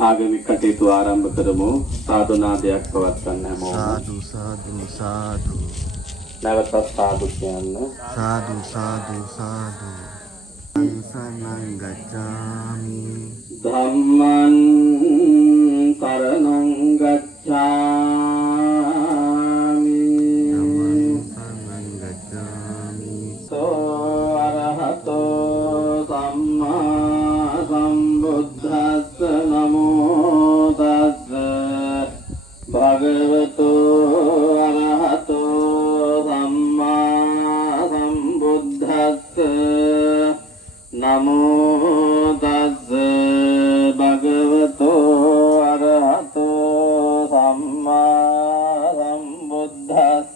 ආගමික කටයුතු ආරම්භ කරමු. සාදුනාදයක් පවත්වන්න හැමෝම. සාදු සාදු සාදු. නැවතත් සාදු කියන්න. සාදු සාදු සාදු. සංසනං ගච්ඡාමි. ධම්මං සරණං ගච්ඡාමි. ධම්මං සරණං ගච්ඡාමි. සෝ අරහතෝ සම්මා සම්බුද්දස්ස නමෝ තස්ස භගවතෝ අරහතෝ සම්මා සම්බුද්දස්ස නමෝ තස්ස භගවතෝ අරහතෝ සම්මා සම්බුද්දස්ස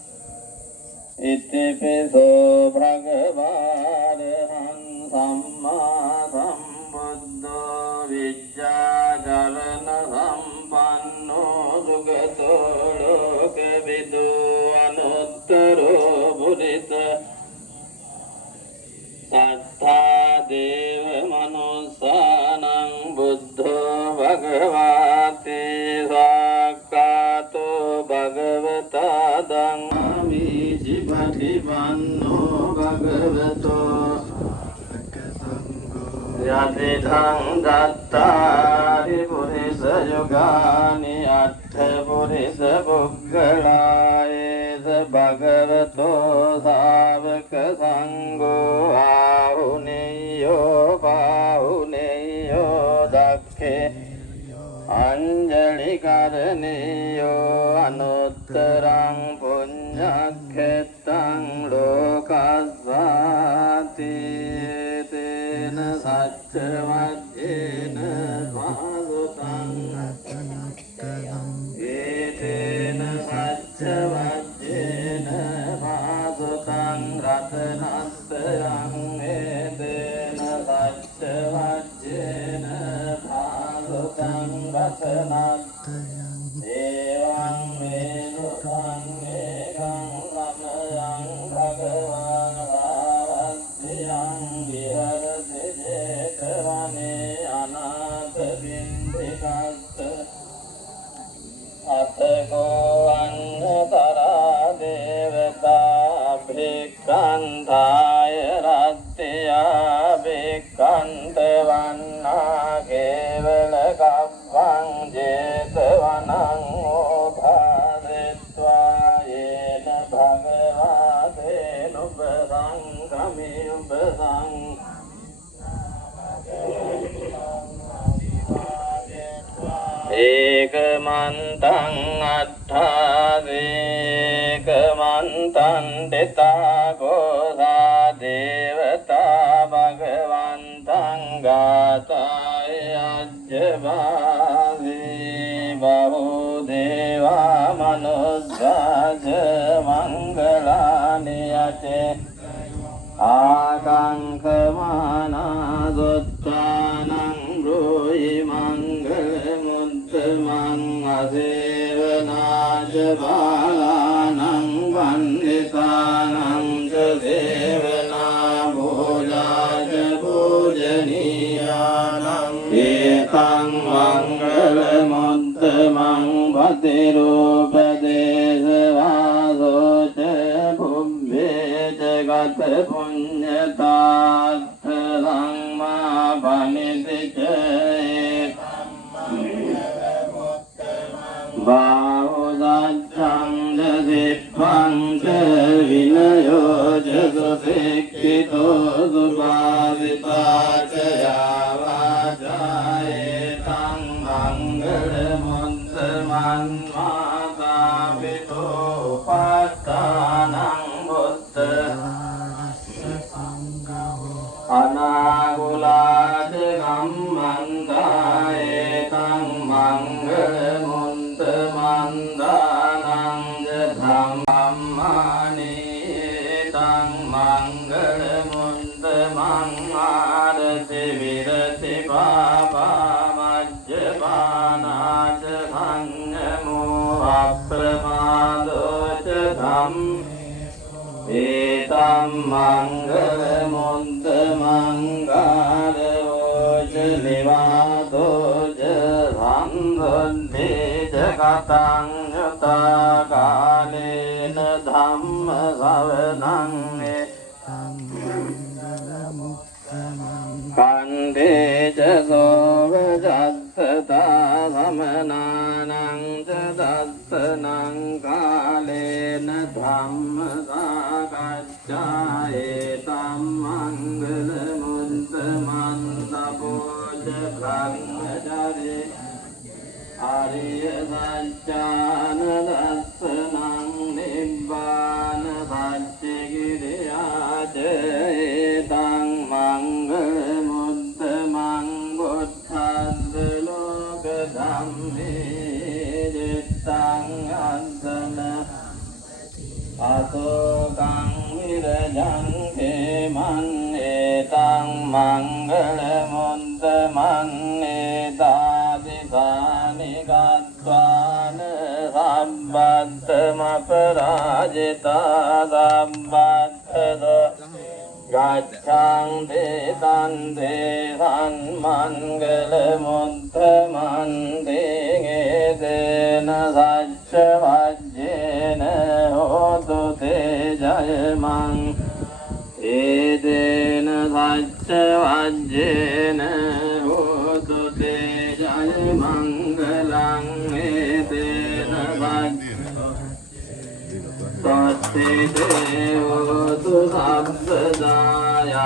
ඉතිපිසෝ භගවාරහං සම්මා සම්බුද්ධෝ විජ්ජාචරණ සම්පන්නෝ සුගතෝ ලෝකවිදු අනුත්තරෝ පුරිස සත්තා දේව මනුස්සානං බුද්ධෝ භගවාති සාක්ඛාතෝ භගවතා ධම්මි ජිපටිපන්නෝ භගවතෝ යතිදං දත්තාරි පුරිස යුගානි අට්ඨ පුරිස පුග්ගලායේස භගවතෝ සාවක සංඝෝ ආහුනේයෝ පාහුනේයෝ දක්ඛේ අංජලි කරණේයෝ අනුත්තරං පුඤ්ඤක්ඛෙත්තං ලෝකස්සාති තේන සච්ච වද්දේන සාසුතං ඒතේන සච්ච වද්දේන සාසුතං රතනස්සයං ඒතේන සච්ච වද්දේන සාසුතං රතනස්සයං ඒවං මේසුතං ඒකං සමයං භගවං ආවස්තියං විහෙරති ජේතවනේ අනාථ බින්දිකස්ස අතකෝ අඤ්ඤතරා දේවතා භික්ඛන්තාය රත්ත්‍යා භික්ඛන්ත වන්නා කේවල කප්පං ජේතවනං ඕභාදෙත්වා යේන භගවාදේන උපසංගමේ උපසං ඒකමන්තං අට්ඨාදේකමන්තං දෙතාගෝසා දේවතා භගවන්තං ගාතාය අජ්ජවාසී බහෝ දේවා මනුස්සාච මංගලානි යතේ ආකංකමානා සොත්තානං බ්‍රෝහි මංගල මුත්තමං අසේවනාච බාලානං වන්දිතානං ච දේවනා භෝජාච භෝජනීයානං ඒකං මංගල මුත්තමං පතිරූපදේශ වාසෝච භුම්බේච ගත පුඤ්ඤතාත්ථ සංමා පනිතිච බාහුදච්ඡං දසිප්පං ච විනයෝ ච සුසික්ඛිතෝ සුභාවිතා ච යාවාචායේතං මංගල මුත්තමං මාතාපිතෝ උපත්තානං බුද්ධ අනාගුලාද ගම්මන්දායේතං මංගල මුත්තමන්දානං ධම්මානීතං මංගල මුත්තමං ආරති විරති පාපා මජ්ජපානාච සංයමෝ අප්‍රමාදෝ ච ධම්ම ඒතම් මංගල මුත්තමං ගාරෝ ච නිවා පාදෝජ සම්බුද්ධේජ කතං යතා කාලේන ධම්ම ශ්‍රවණං කණ්ඩේජ සෝවජත්තතා සමනානං ච දත්තනං කාලේන ධම්ම සාකච්ඡායේ තම්මංගල මුත්තමන් සපෝජ බ්‍රහ්මචරේ ආර්ය සත්‍යාන දස්සනං නිබ්බාන සත්‍ය කිරියාච ඒතං මංගල මුත්තමං බුද්ධස්ස ලෝක ධම්මේ දිත්තං අන්තන අතෝකං විරජං හේමං ඒතං මංගල මුත්තමං ඒතාදිසානි ගත්වාන සම්බත්තම පරාජිතා සම්බත්තදෝ ගච්ඡන්ති තන්තේසං මංගල මුත්තමං දේන සච්ච වජ්ජේන හෝතු තේ ජයමං ඒදේන සච්ච වජ්ජේන හෝතු තේ ජය මංගලං ඒදේන සච්චේ හෝතු සබ්බදායානි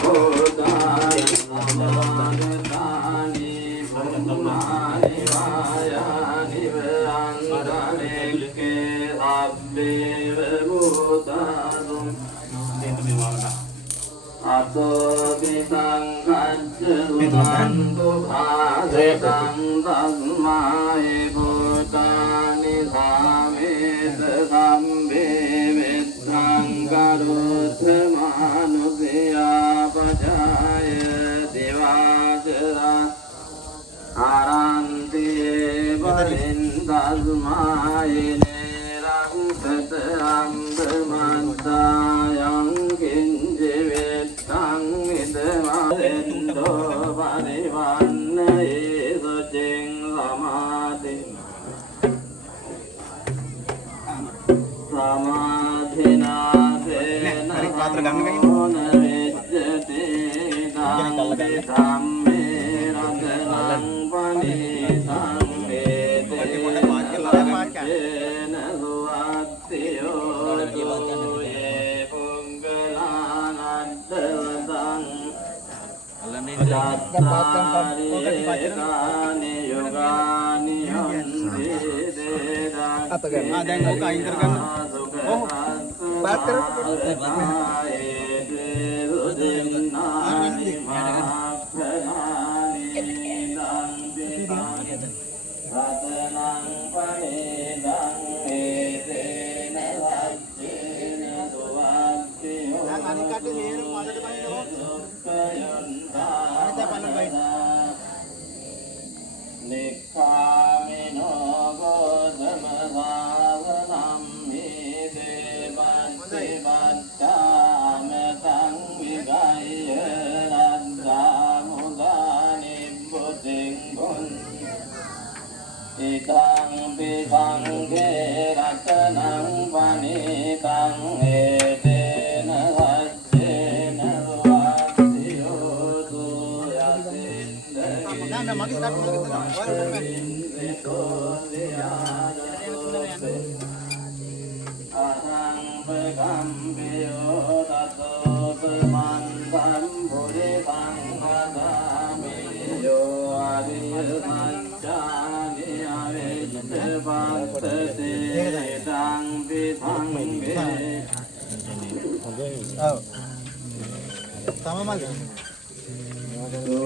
භූතානි සමාගතානි පුඤ්ඤානි වායානි වංගලේකේ අබ්බේව භූතාසුං අතෝපි සංඝච්ඡුන්තු භාසෙතං තස්මායි භූතානි සාමේත සම්බේ වෙත්තං කරුත් මානුසයා පජාය දිවාචරා ආරන්ති වරින් තස්මායි නේරංසත අම්බමන්තායං කිංජිවෙත්තං ඉදවරෙන්දෝ පරිවන්නයේ සුචින් සමාධි සමාධිනාදේන සමෝන විච්ඡති දාන්ති ධම්මේ රතනං පනිතං වේදේන සුවත්තියෝ යේ පුංගලානද්දවතං චත්තාරි යෝගානි යන්ති දැන් ඕක අයින් කරගන්න. ඔව්. පාත් නික්ඛාමිනෝ ගෝධම සාසනම් මේදේ බච්චාමතං විගය රද්දාමුදානි බුද්ධින් ගොන් ඊතං පිසංගේ රතනං වනිතං ඒතේන සච්චේන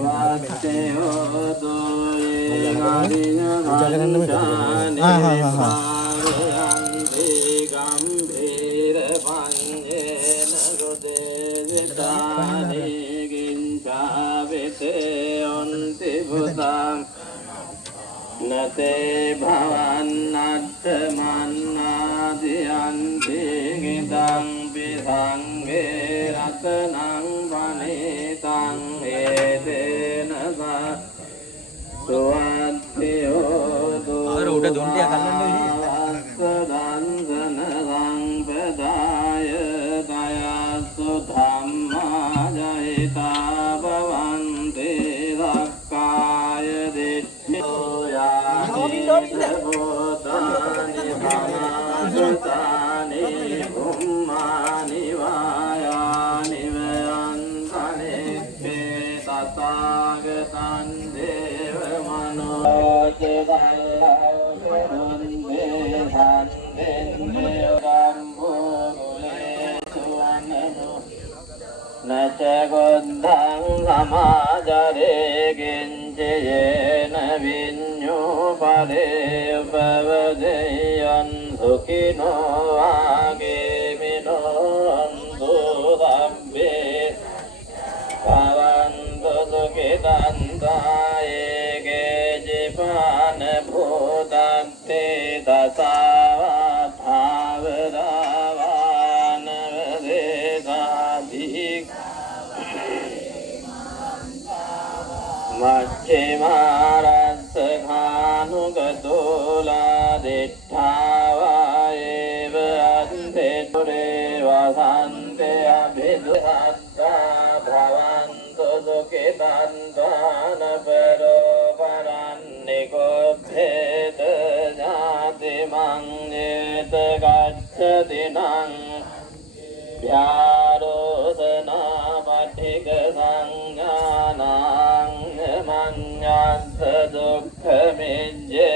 වාත්තියෝ Nate bhavannatmanadiyanti gidang bisange ratanang vanitang edena අර උඩ දොන්ටය කල්ලන්න වෙන්නේ. දන්සන සංපදාය දයසු ධම්මා ජහිතා භවන්තේ සක්කාය දිට්ඨියෝ යාති භූතානි සමාගතානි භුම්මානි වායානි වයන්තනික්ඛේ තථාගතං දේව නච ගොද්ධං සමාජරේ කිංචයේන විඤ්ඤෝ පරේ උපවදේයන් සුඛිනෝ ආගේමිනෝ අන්තු සම්බේ පවන්තු සුඛිතන්තායේ කේචිපාන භූතත්තේ දසාවතාවදාවාන වදේසාදී මච්චේමාරස්ස ඛානුගතෝලා දිඨාවායේව අන්තේ තුරේ වසන්තේ අභිදුහත්තා භවන්තු සුඛිතන්තාන පරෝ පරන්නිකෝ භේද ඥාති මං ගච්ඡති නං ්‍යාරෝසනා පටික සංඥානං මඤ්ඤස්ස දුක්ඛ මිජ්ජය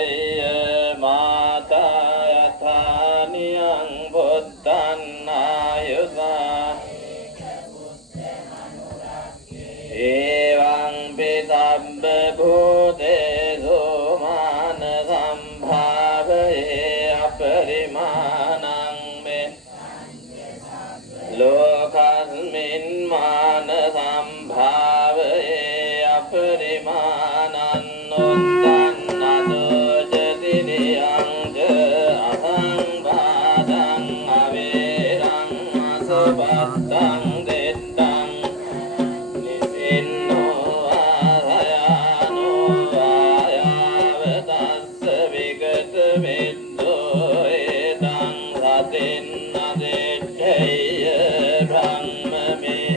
මාතා යථානියං බුද්ධං ආයුසා එවං පිතබ්බ භූතේසු මාන සම්භාවයේ අපරිමාණං මේ ලෝකස්මින් මාන සම්භාවයේ අපරිමාණං උත්තං අදෝජතිරියං ච අසංඝාතං අවේරං අසපත්තං දෙත්තං නිසින්නෝ ආරයානෝ ආයාවතස්ස විගත විද්දෝ ඒතං රතින් අදෙට්ඨය බ්‍රහ්මමේ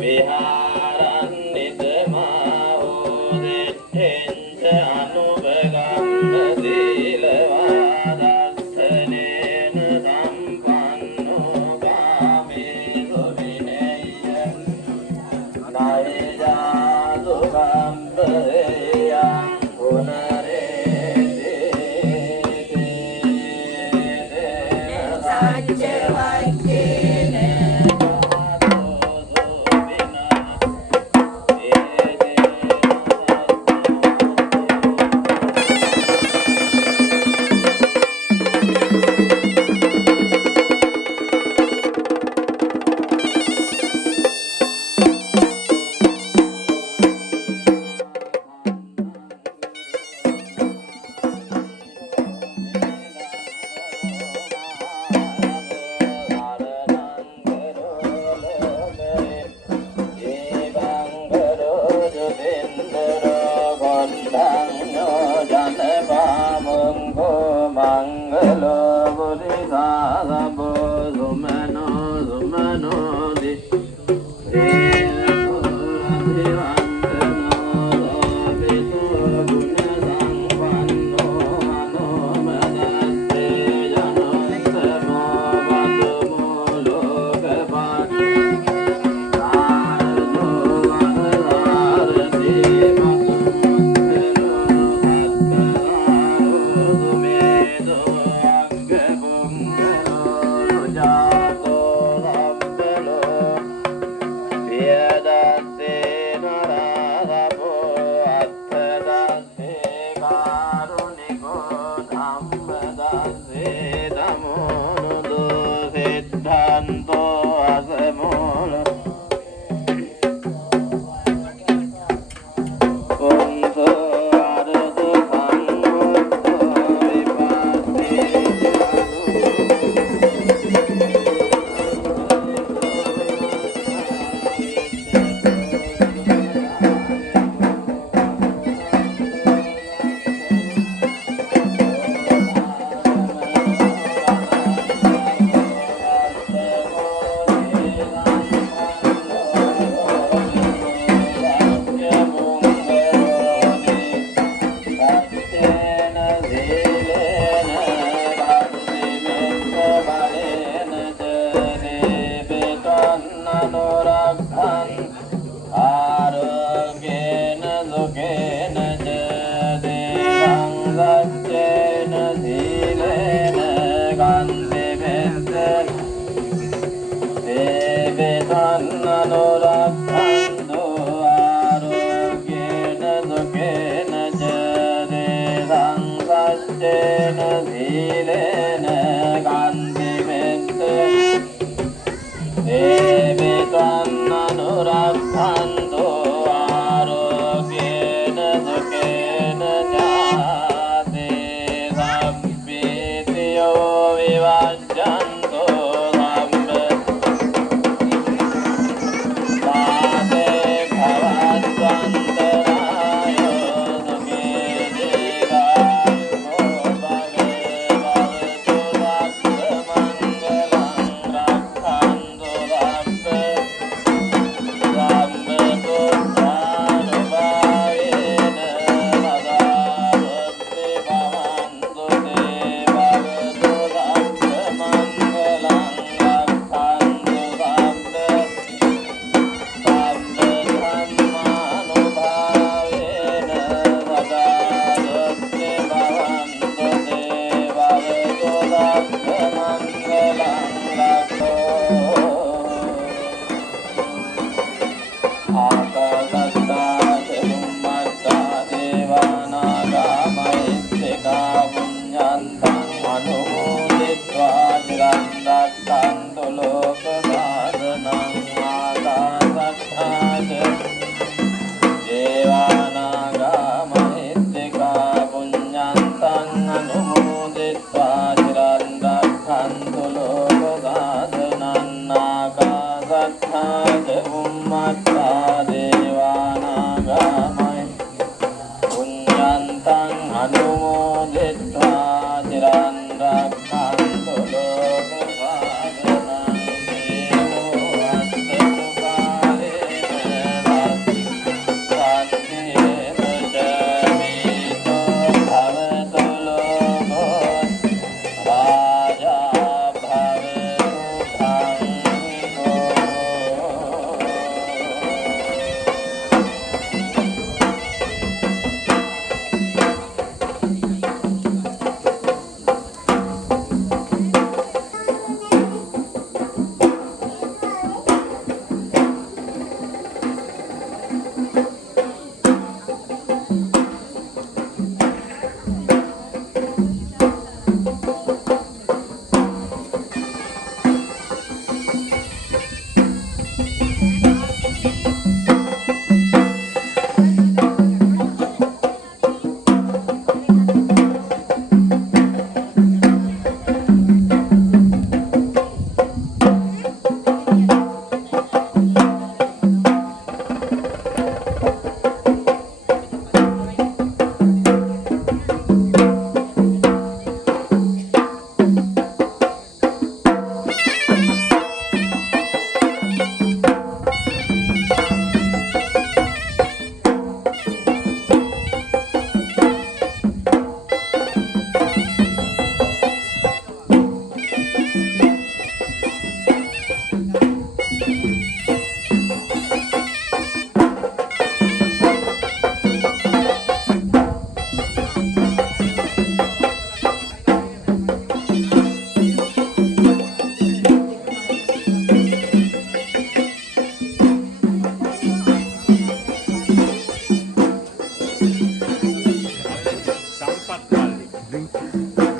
විහාරං නිතමාහෝ දෙට්ඨෙන්ච අනුභගම්ම සීලවාදස්සනේන සම්පන්නෝ කාමේසු විනය්‍ය නායජාතු කම්බේයං පුනරේති සුකේන දේවං සච්චේන සීලේන කන්ති මෙත්ත දේවතන් අනුරක්ඛන්තු ආරෝග්‍යේන සුකේන දේවං සච්චේන සීලේන කන්ති මෙත්ත දේවතන් අනුරක්ඛන්තු ආරෝග්‍යේන සුඛේන ජාතේ සම්පීතියෝ විවජ්ජන්තු සම්බ තාතේ භවත්වන්තරායෝ සුඛේ දීඝායුකෝ භවතු සබ්බ මංගලං රක්ඛන්තු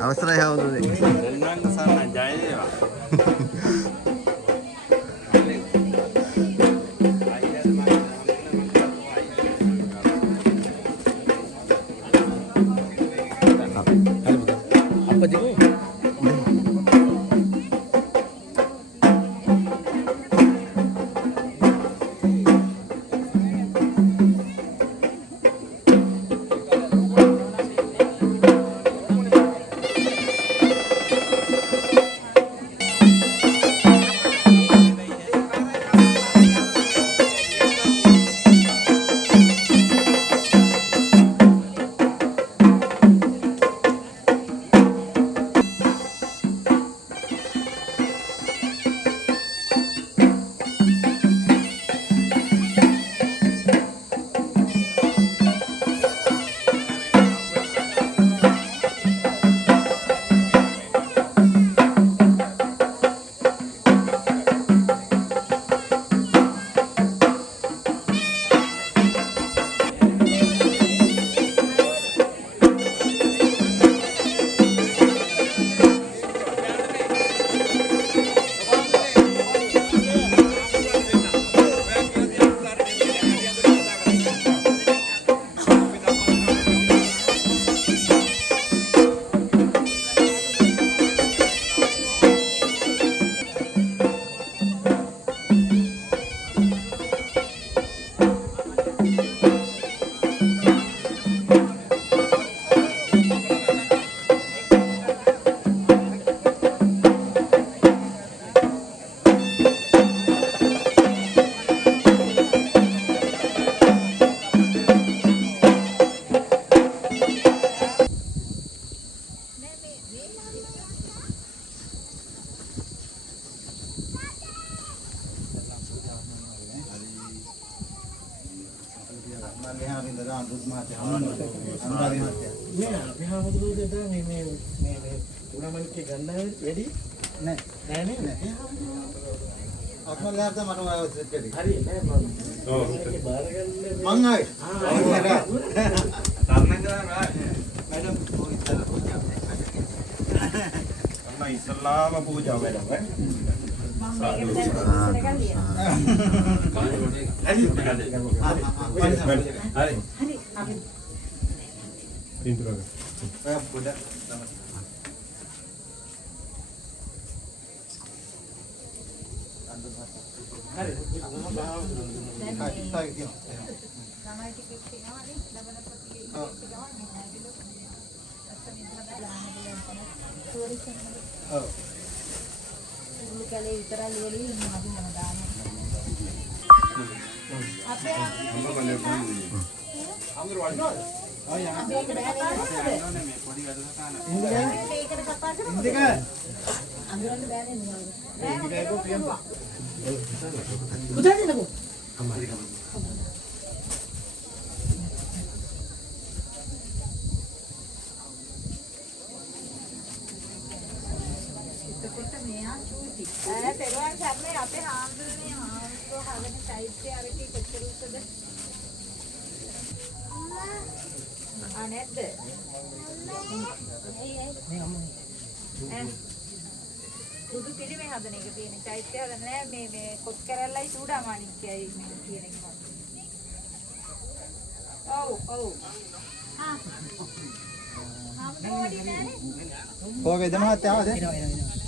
අවසරයි හවුදුනේ. දෙන්නන් සන්න ජය වේවා. ඉස්ලාම පූජාව වෙනවා කලේ විතරයි ලියලි ඉන්නවා අපි හැමදාම අපේ අමුරු වඩනවා ආ යන්න මේකට බෑනේ මේ පොඩි වැඩසටහන මේකට කතා කරමු ඉන්දික අඳුරන්න බෑනේ නේද උදේ දෙන්නකෝ අම්මාලි කම පෙරවන් සර්නේ අපේ හාමුදුරනේ හාමුදුරුවෝ හදන චෛත්‍ය අරකේ කොච්චර උසද? නැද්ද? මේ අම්මනේ. බුදු පිළිමේ හදන එක තියෙන චෛත්‍ය හදන නෑ මේ කොත් කරල්ලයි සූඩාමාණික්කයයි මේ කියන එක. ඔව්. හාමුදුරුවෝ වඩි නෑනේ. කොහෙද මහත්තයා ආවද?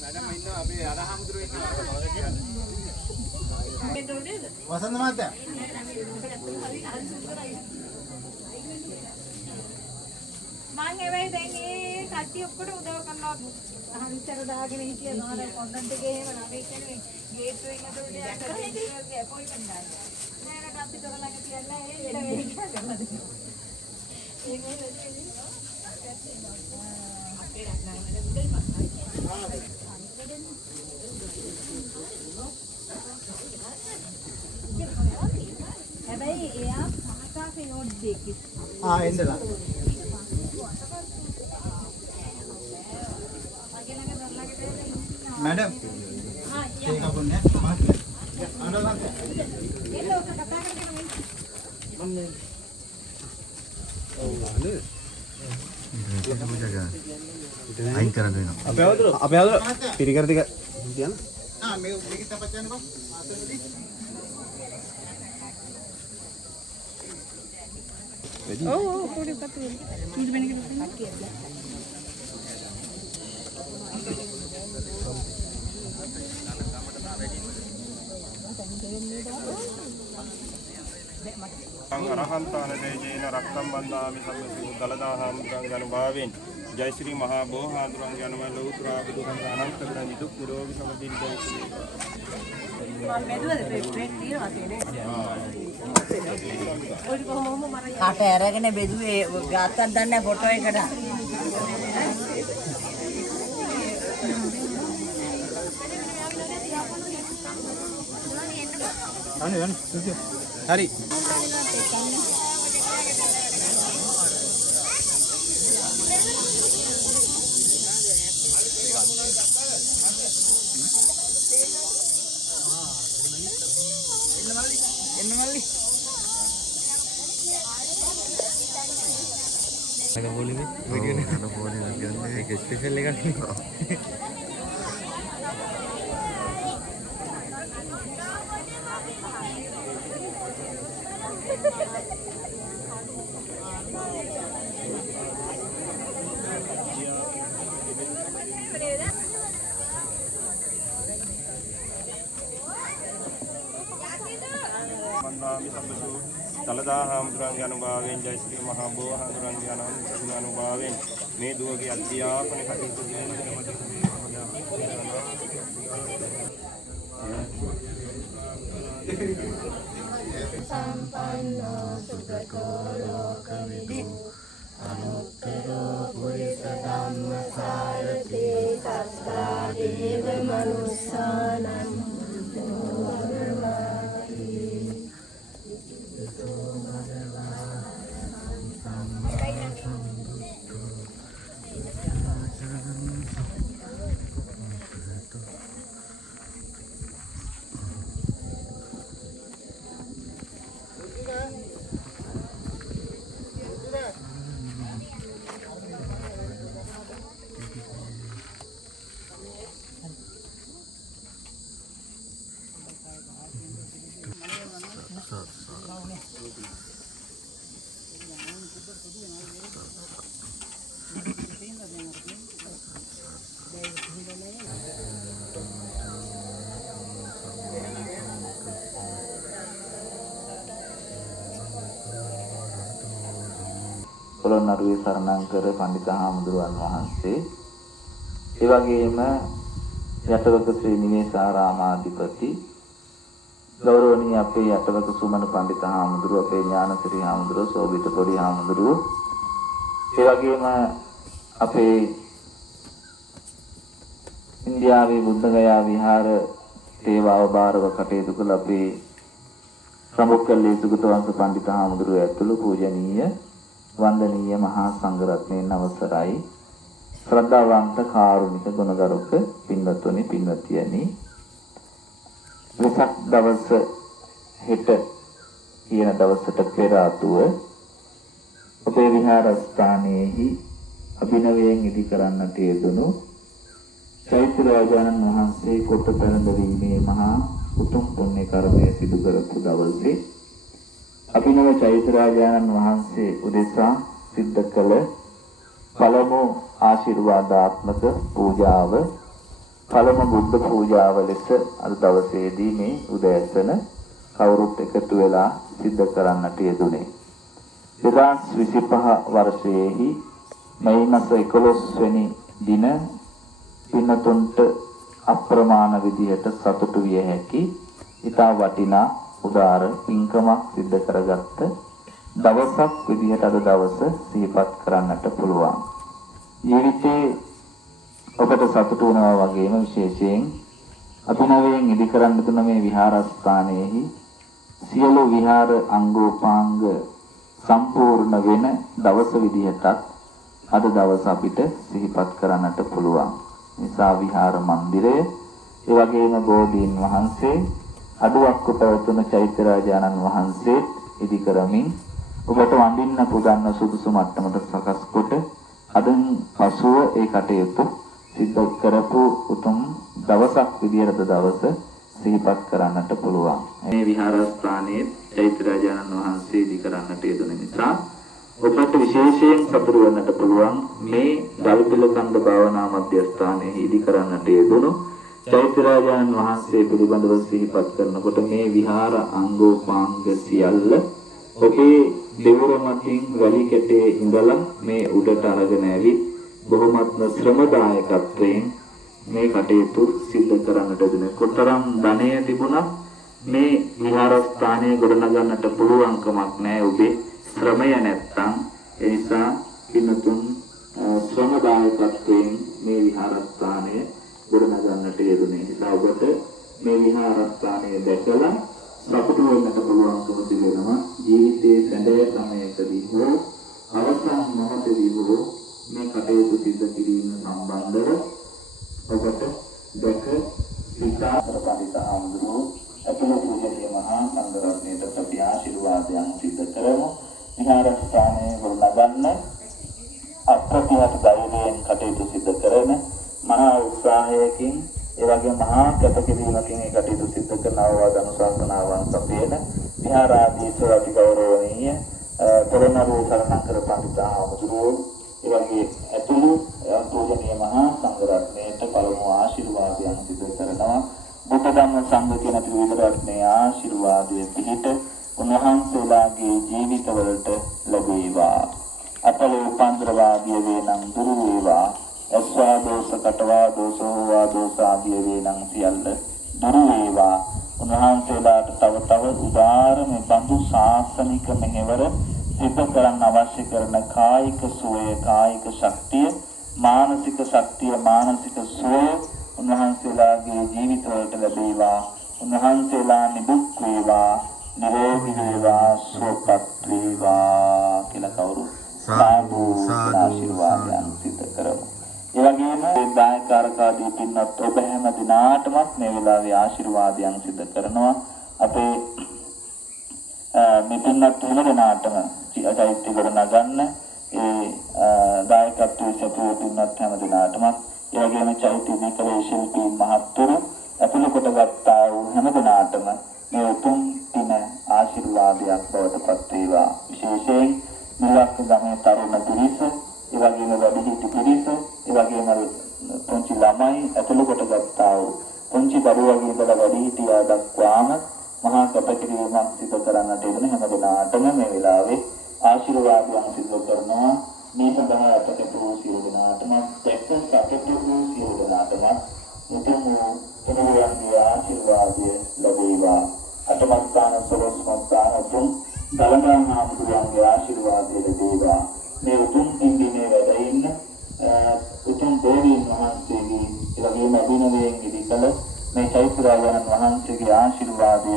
මැඩම් ඉන්නවා අපේ අරහම්දුරු ඉන්නවා වසන්ත මහත්තයා මං එවෙයි දැන් ඒ කට්ටිය ඔක්කොට උදව් කරනවා අහන්තර දාගෙන හිටිය මාර කොන්දන්ට එකේ එහෙම ළමයි කියන්නේ ගේට්ටුව එකකට යන්න අපොයින්ට්මන්ට් ගන්න. නෑ අපි කරලා තියන්නේ ඒ හැබැයි එයා මහකාසේ නෝට් දෙකක් එන්නලා मैडम ठीक है पुण्य අයින් කරන්න වෙනවා. අපේ ආදර පිරිකර ටික තියන්න. මේ මේක තපච්චන්න බා. ඔව් පොඩි කටු කීර වෙන කෙනෙක් අරහන්තාන දේජේන රක්කම් බන්දාමි සම්මසු දලදා හාමුදුරන්ගේ අනුභවයෙන් ජය ශ්‍රී මහා බෝධිහාමුදුරන්ගේ අනුමත ලෞතර බුදුන් අනන්ත ගුණ දුක් නිරෝගී සමදින් ජය ශ්‍රී කට ඇරගෙන බෙදුවේ ගාතක් දන්නේ ෆොටෝ එකට. අනේ හරි එන්න මල්ලි. අර පොලිමේ වීඩියෝ නේ අර පොලිමේ කියන්නේ ඒක ස්පෙෂල් එකක් නේ. බන්දාමි සම්මසු දලදා හාමුදුරන්ගේ අනුභවයෙන් ජය ශ්‍රී මහා බෝධිහාමුදුරන්ගේ අනන්ත අනුභවයෙන් මේ දුවගේ අධ්‍යාපන කටයුතු සම්පන්නෝ සුඛතෝ ලෝකවිදු අනුත්තරෝ පුරිස ධම්මසාරතේ සස්සා දේව මනුස්සානං පොළොන්නරුවේ සරණංකර පණ්ඩිතහාමුදුරුවන් වහන්සේ, ඒ වගේම යටවක ශ්‍රී නිවේසාරාමාධිපති ගෞරවනීය අපේ යටවක සුමන පණ්ඩිතහාමුදුරුව, අපේ ඥානසිරි හාමුදුරුව, සෝබිත පොඩි හාමුදුරුව, ඒ වගේම අපේ ඉන්දියාවේ බුද්ධගයා විහාර සේවාව භාරව කටයුතු කළ අපේ සම්බුක්කල්ලේ සුගත වංශ පණ්ඩිතහාමුදුරුව ඇතුළු පූජනීය වන්දනීය මහා සංඝරත්නයන් අවසරයි, ශ්‍රද්ධාවන්ත කාරුණික ගුණගරුක පින්වත්නි පින්වතියනි, වෙසක් දවස හෙට කියන දවසට පෙර ආතුව අපේ විහාරස්ථානයේහි අභිනවයෙන් ඉදි කරන්නට යෙදුණු චෛත්‍ය රාජානන් වහන්සේ කොට පැනවීමේ මහා උතුම් පුණ්‍ය කර්මය සිදු කරපු දවසේ අභිනව චෛත්‍ය රාජානන් වහන්සේ උදෙසා සිද්ධ කළ පළමු ආශිර්වාදාත්මක පූජාව, පළමු බුද්ධ පූජාව ලෙස අද දවසේදී මේ උදෑසන කවුරුත් එකතු වෙලා සිද්ධ කරන්නට යෙදුනේ. 2025 වර්ෂයේහි මැයි මාස 11 වෙනි දින පින්නතුන්ට අප්‍රමාණ විදිහට සතුටු විය හැකි ඉතා වටිනා උදාර පින්කමක් සිද්ධ කරගත්ත දවසක් විදිහට අද දවස සිහිපත් කරන්නට පුළුවන්. ජීවිතේ ඔබට සතුටු වෙනවා වගේම විශේෂයෙන් අභිනවයෙන් ඉදි කරන්න තුන මේ විහාරස්ථානයේහි සියලු විහාර අංගෝපාංග සම්පූර්ණ වෙන දවස විදිහටත් අද දවස අපිට සිහිපත් කරන්නට පුළුවන්. නිසා විහාර මන්දිරය, ඒ වගේම බෝධීන් වහන්සේ, අඩුවක් පැවතුන චෛත්‍ය රාජානන් වහන්සේ ඉදි කරමින් ඔබට වඳින්න පුදන්න සුදුසු මට්ටමට සකස් කොට අදින් පසුව ඒ කටයුතු සිද්ධ කරපු උතුම් දවසක් විදියට දවස සිහිපත් කරන්නට පුළුවන්. මේ විහාරස්ථානයේ චෛත්‍ය රාජානන් වහන්සේ ඉදි කරන්නට යෙදුන නිසා ඔබට විශේෂයෙන් සතුටු වෙන්නට පුළුවන් මේ දල්පිලකන්ද භාවනා මධ්‍යස්ථානයේ ඉදි කරන්නට යෙදුණු චෛත්‍ය රාජානන් වහන්සේ පිළිබඳව සිහිපත් කරනකොට මේ විහාර අංගෝපාංග සියල්ල ඔබේ දෙවර මතින් වැලි කැටේ ඉඳලා මේ උඩට අරගෙන ඇවිත් බොහොමත්ම ශ්‍රමදායකත්වයෙන් මේ කටයුතු සිද්ධ කරන්නට දෙන කොතරම් ධනය තිබුණත් මේ විහාරස්ථානයේ ගොඩනගන්නට පුළුවන්කමක් නැහැ ඔබේ ශ්‍රමය නැත්තම්. ඒ නිසා පින්තුන් ශ්‍රමදායකත්වයෙන් මේ විහාරස්ථානය ගොඩනගන්නට යෙදුනේ. නිසා ඔබට මේ විහාරස්ථානය දැකලා සතුටු වෙන්නට පුළුවන්කම තිබෙනවා. ජීවිතයේ සැඳෑ සමයකදී හෝ අවසන් මොහොතේදී හෝ මේ කටයුතු සිද්ධ කිරීම සම්බන්ධව ඔබට දැක සිතා ප්‍රකාශිත ආන්දරෝ අපේ පූජනීය මහා සංඝරත්නයට අපි ආශිර්වාදයන් සිද්ධ කරමු. විහාරස්ථානයේ ගොඩනගන්න අප්‍රතිහත ධෛර්යයෙන් කටයුතු සිද්ධ කරන මහා උත්සාහයකින්, ඒ වගේම මහා කැපකිරීමකින් ඒ කටයුතු සිද්ධ කරන අවවාද අනුශාසනාවන් සපයන විහාරාධීශ අති ගෞරවනීය පොළොන්නරුවේ සරණංකර පණ්ඩිතහාමුදුරුවෝ, ඒ වගේ ඇතුළු පූජනීය මහා සංඝරත්නයට පළමු ආශිර්වාදයන් සිදු කරනවා. බුද්ධ ධම්ම සංඝ කියන ත්‍රිවිධ රත්නයේ ආශිර්වාදයේ පිහිට උන්වහන්සේලාගේ ජීවිතවලට ලැබේවා. අපලෝ උපන්ද්‍රවාදී වේනම් දුරු වේවා. අස්වා දෝෂ කටවා දෝෂ හෝවා දෝෂ ආදී වේනම් සියල්ල දුරු වේවා. උන්වහන්සේලාට තව උදාර මේ බඳු ශාසනික මෙහෙවර සිදු කරන්න අවශ්‍ය කරන කායික සුවය, කායික ශක්තිය, මානසික ශක්තිය, මානසික සුවය උන්වහන්සේලාගේ ජීවිතවලට ලැබේවා. උන්වහන්සේලා නිදුක් වේවා, නිරෝගී වේවා, සුවපත් වේවා කියලා කවුරු සාදු ආශිර්වාදයන් සිදු කරමු. ඒ වගේම දායකාරකාදී පින්වත් ඔබ හැම දිනාටමත් මේ වෙලාවේ ආශිර්වාදයන් සිදු කරනවා. අපේ මේ පින්වත් හැම දිනාටම චෛත්‍ය ගොඩ නගන්න ඒ දායකත්වයේ සපුව පින්වත් හැම දිනාටමත්, ඒ වගේම චෛත්‍ය දීකලේ ශිල්පී මහත්තුරු ඇතුළු කොටගත්තා වූ හැම දිනාටම මේ උතුම් දින ආශිර්වාද ආශිර්වාදයක් බවට පත් වේවා. විශේෂයෙන් මිලක් ගමේ තරුණ පිරිස, ඒ වගේම වැඩිහිටි පිරිස, ඒ වගේම පුංචි ළමයි ඇතුළු කොටගත්තා වූ පුංචි දරුවගේ ඉඳලා වැඩිහිටියා දක්වාම මහා කැපකිරීමක් සිදු කරන්නට යෙදෙන හැම දිනාටම මේ වෙලාවේ ආශිර්වාදයන් සිදු කරනවා. මේ සඳහා අපට වූ සියලු දෙනාටම දැක්ක සතුටු වූ සියලු දෙනාටම උතුම් වූ පුණ්‍යයන්ගේ ආශිර්වාදය ලැබේවා. අටමස්ථාන සරස්වත්තාන උතුම් දලනා නාමතුන්ගේ ආශිර්වාදය ලැබේවා. මේ උතුම් දිනේ වැඩ ඉන්න උතුම් බෝධීන් වහන්සේගේ එවැගේම අභිනවයෙන් ඉදිකල මේ චෛත්‍යරාජයන් වහන්සේගේ ආශිර්වාදය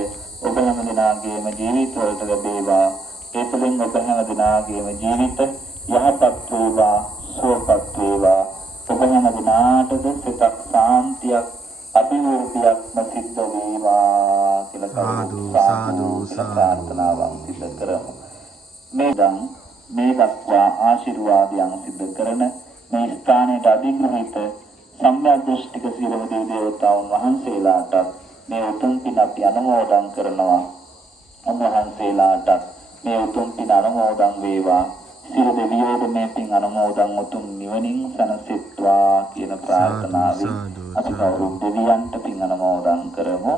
ඔබ හැම දිනාගේම ජීවිතවලට ලැබේවා. ඒ තුළින් ඔබ හැම දිනාගේම ජීවිත යහපත් වේවා, සුවපත් වේවා. ඔබ හැම දිනාටද සිතක් සාන්තියක්, අභිවෘද්ධියක්ම සිද්ධ වේවා කියලා ප්‍රාර්ථනාවන් සිදු කරමු. මේ දක්වා ආශිර්වාදයන් සිදු කරන මේ ස්ථානයේ අධිග්‍රහිත සම්‍යක් දෘෂ්ටික සියලුම දේවතාවුන් වහන්සේලාට මේ උතුම් පින අපි අනුමෝදන් කරනවා. උන්වහන්සේලාට මේ උතුම් පින අනුමෝදන් වේවා. සියලු දෙවියෝද මේ පින් අනුමෝදන් උතුම් නිවනින් සැනසෙත්වා කියන ප්‍රාර්ථනාවෙන් අපි කවුරුත් දෙවියන්ට පින් අනුමෝදන් කරමු.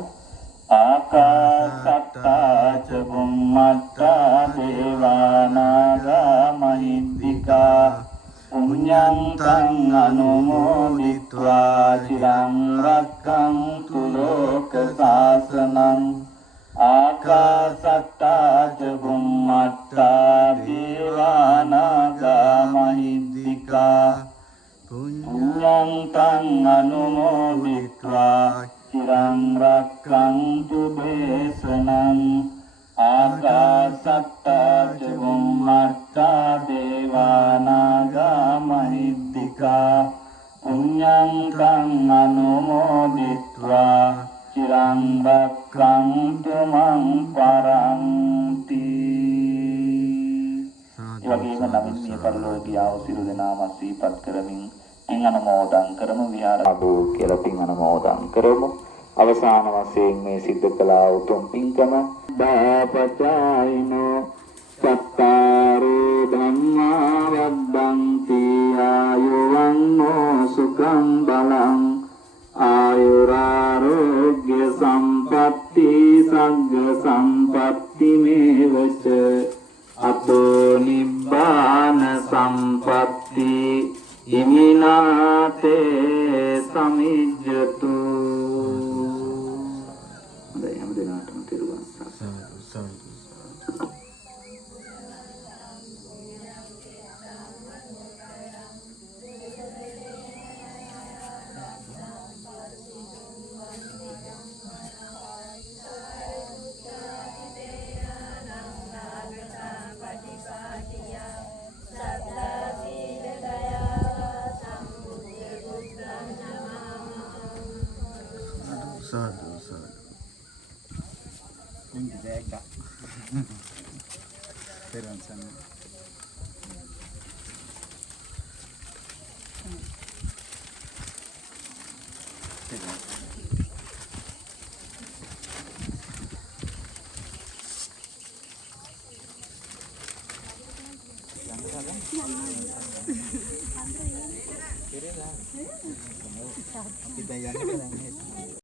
ආකාසත්තා ච බුම්මත්තා දේවානාගා මහිද්దికා පුඤ්ඤං තං අනුමෝදිत्वा චිරං රක්ඛන්තු ලෝක සාසනං. ආකාසත්තා ච බුම්මත්තා දේවානාගා මහිද්దికා පුඤ්ඤං තං අනුමෝදිत्वा චිරං රක්ඛන්තු දේශනං. ආකාසත්තා ච බුම්මත්තා දේවානාගා මහිද්దికා පුඤ්ඤං තං අනුමෝදිत्वा චිරං රක්ඛන්තු මං පරන්ති. ඒ වගේම නමින් මේ පරිලෝකීය සියලු දෙනාම සිහිපත් කරමින් පින් අනුමෝදන් කරමු. විහාරාදෝ කියලා පින් අනුමෝදන් කරමු. අවසාන වශයෙන් මේ සිද්ධ කළා උතුම් පින්කම දාපචායිනෝ සත්තාරෝ ධම්මා වද්දන්ති ආයුවන්නෝ සුඛං බලං ආයුරාරෝග්‍ය සම්පatti සග්ග සම්පatti මේවච අතෝ නිබ්බාන සම්පatti ඉමිනාතේ සමිජ්ජතු. හොඳයි හැම දිනකටම තිරුවන් සරණයි. සාදු සාදු. Kunci deka. Teruan sana. Kita yang